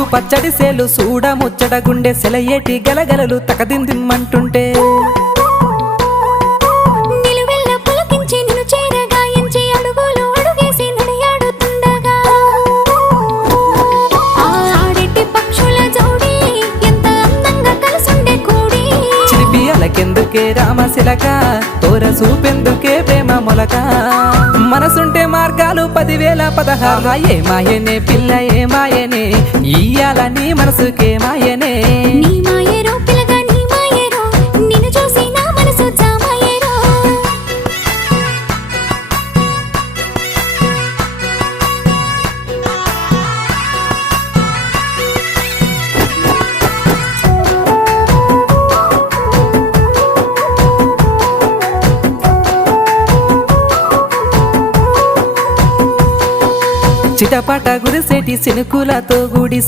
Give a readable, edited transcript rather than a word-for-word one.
ముద్దు పచ్చడి సేలు సూడ ముచ్చట గుండె సెలయేటి గలగలలు తకదిందిమ్మంటుంటే నిలువెల్ల పులకించి నిన్ను చేరగాయించి అడుగులు అడుగేసి నడియాడుతుండగా ఆడెట్టి పక్షుల జోడి ఎంత అందంగా కలుసుండే కూడి చిలిపి అలకెందుకే రామశిలక తోర సూపెందుకే ప్రేమ మొలక మనసుంటే మార్గాలు 10,016 ఏ మాయనే పిల్ల ఏ మాయనే ఇయ్యాల నీ మనసుకే మాయనే నీ మాయేరో పిల్లగా నీ మాయేరో నిన్ను చూసి నా మనసు జామాయేరో చిటపట గురిసేటి సినుకులతో గుడి